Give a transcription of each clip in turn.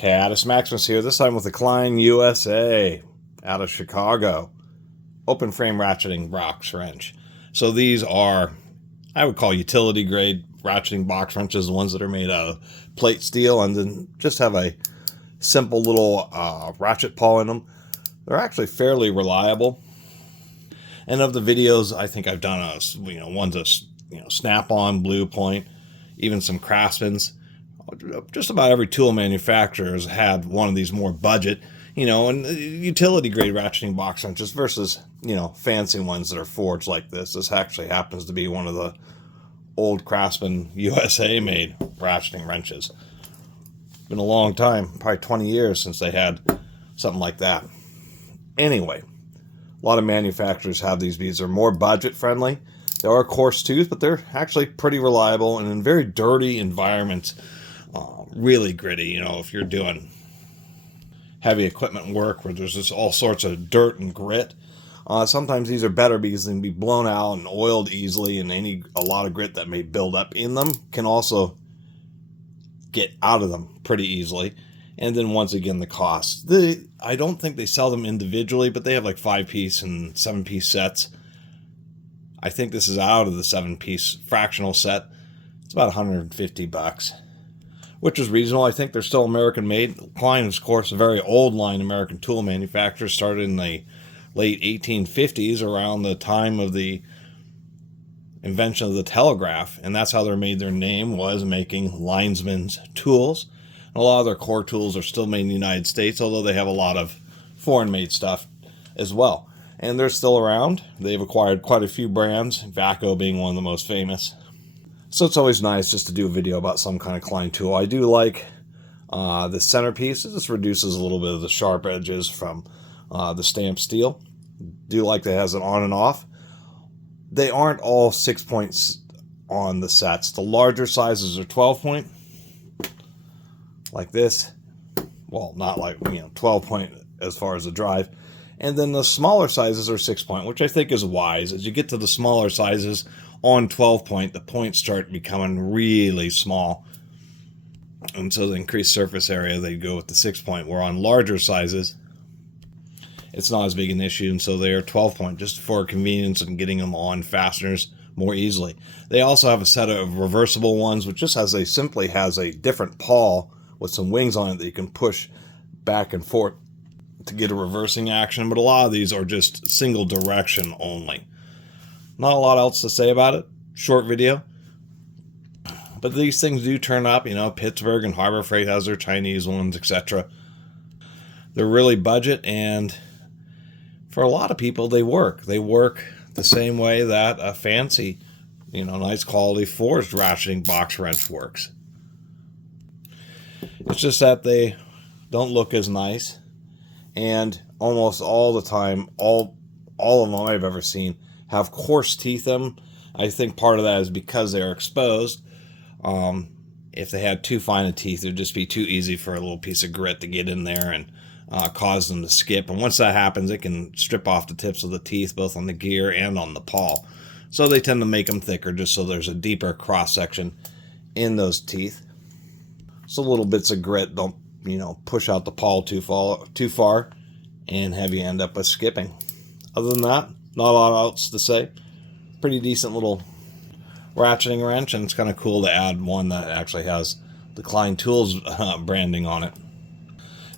Catus, Maximus here, this time with the Klein USA out of Chicago. Open frame ratcheting box wrench. So these are, I would call utility grade ratcheting box wrenches, the ones that are made out of plate steel and then just have a simple little ratchet pawl in them. They're actually fairly reliable. And of the videos, I think I've done one's a snap-on, blue point, even some Craftsman's. Just about every tool manufacturer has had one of these more budget, and utility grade ratcheting box wrenches versus, fancy ones that are forged like this. This actually happens to be one of the old Craftsman USA made ratcheting wrenches. Been a long time, probably 20 years since they had something like that. Anyway, a lot of manufacturers have these. These are more budget friendly. They are coarse tooth, but they're actually pretty reliable and in very dirty environments. Really gritty, if you're doing heavy equipment work where there's just all sorts of dirt and grit. Sometimes these are better because they can be blown out and oiled easily, and a lot of grit that may build up in them can also get out of them pretty easily. And then once again, the cost. I don't think they sell them individually, but they have like 5-piece and 7-piece sets. I think this is out of the 7-piece fractional set. It's about $150. Which is reasonable. I think they're still American made. Klein is, of course, a very old line American tool manufacturer, started in the late 1850s, around the time of the invention of the telegraph, and that's how they made their name, was making linesmen's tools. And a lot of their core tools are still made in the United States, although they have a lot of foreign-made stuff as well. And they're still around. They've acquired quite a few brands, Vaco being one of the most famous. So it's always nice just to do a video about some kind of Klein tool. I do like the centerpiece. It just reduces a little bit of the sharp edges from the stamped steel. Do like that it has an on and off. They aren't all 6 points on the sets. The larger sizes are 12 point, like this. Well, not like 12 point as far as the drive. And then the smaller sizes are 6 point, which I think is wise. As you get to the smaller sizes, on 12 point, the points start becoming really small. And so the increased surface area, they go with the 6 point, where on larger sizes, it's not as big an issue. And so they are 12 point, just for convenience and getting them on fasteners more easily. They also have a set of reversible ones, which just simply has a different pawl with some wings on it that you can push back and forth to get a reversing action. But a lot of these are just single direction only. Not a lot else to say about it. Short video. But these things do turn up. Pittsburgh and Harbor Freight has their Chinese ones, etc. They're really budget, and for a lot of people, they work. They work the same way that a fancy, nice quality forged ratcheting box wrench works. It's just that they don't look as nice. And almost all the time, all of them I've ever seen have coarse teeth in them. I think part of that is because they're exposed. If they had too fine of teeth, it would just be too easy for a little piece of grit to get in there and cause them to skip. And once that happens, it can strip off the tips of the teeth, both on the gear and on the pawl. So they tend to make them thicker just so there's a deeper cross-section in those teeth. So little bits of grit don't, push out the pawl too far and have you end up with skipping. Other than that, not a lot else to say. Pretty decent little ratcheting wrench, and it's kind of cool to add one that actually has the Klein Tools branding on it.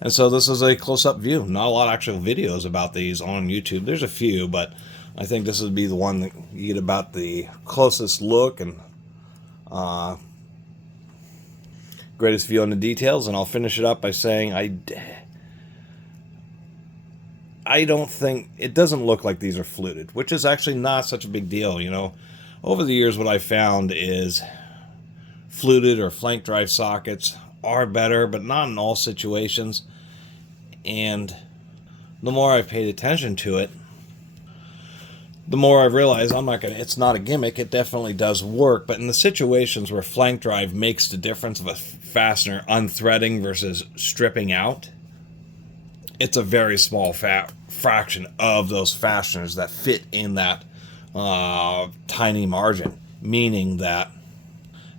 And so this is a close-up view. Not a lot of actual videos about these on YouTube. There's a few, but I think this would be the one that you get about the closest look and greatest view on the details. And I'll finish it up by saying I don't think, it doesn't look like these are fluted, which is actually not such a big deal. Over the years, what I found is fluted or flank drive sockets are better, but not in all situations. And the more I've paid attention to it, the more I've realized it's not a gimmick. It definitely does work, but in the situations where flank drive makes the difference of a fastener unthreading versus stripping out, it's a very small fraction of those fasteners that fit in that tiny margin, meaning that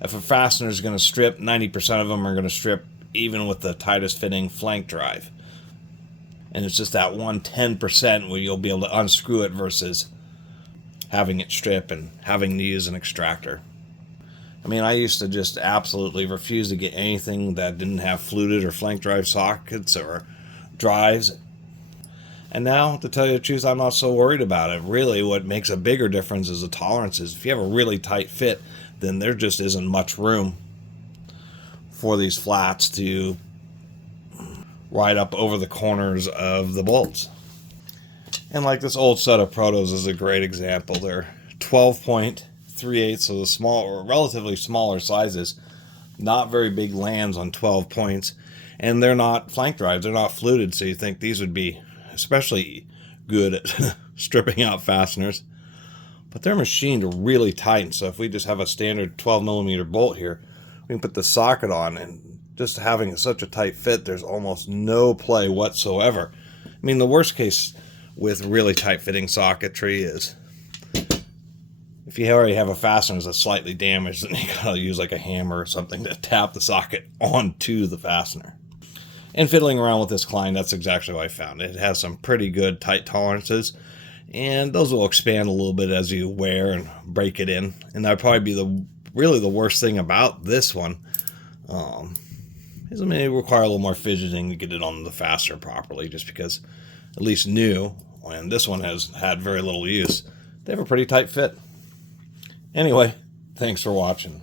if a fastener is going to strip, 90% of them are going to strip even with the tightest fitting flank drive. And it's just that 1/10% where you'll be able to unscrew it versus having it strip and having to use an extractor. I mean, I used to just absolutely refuse to get anything that didn't have fluted or flank drive sockets or drives. And now, to tell you the truth, I'm not so worried about it. Really, what makes a bigger difference is the tolerances. If you have a really tight fit, then there just isn't much room for these flats to ride up over the corners of the bolts. And like this old set of Protos is a great example. They're 12.38, so the small or relatively smaller sizes, not very big lands on 12 points, and they're not flank drives, they're not fluted, so you think these would be especially good at stripping out fasteners. But they're machined really tight, so if we just have a standard 12mm bolt here, we can put the socket on, and just having such a tight fit, there's almost no play whatsoever. I mean, the worst case with really tight fitting socketry is if you already have a fastener that's slightly damaged, then you gotta use like a hammer or something to tap the socket onto the fastener. And fiddling around with this Klein, that's exactly what I found. It has some pretty good tight tolerances, and those will expand a little bit as you wear and break it in. And that'd probably be really the worst thing about this one. Is it may require a little more fidgeting to get it on the fastener properly, just because, at least new, and this one has had very little use, they have a pretty tight fit. Anyway, thanks for watching.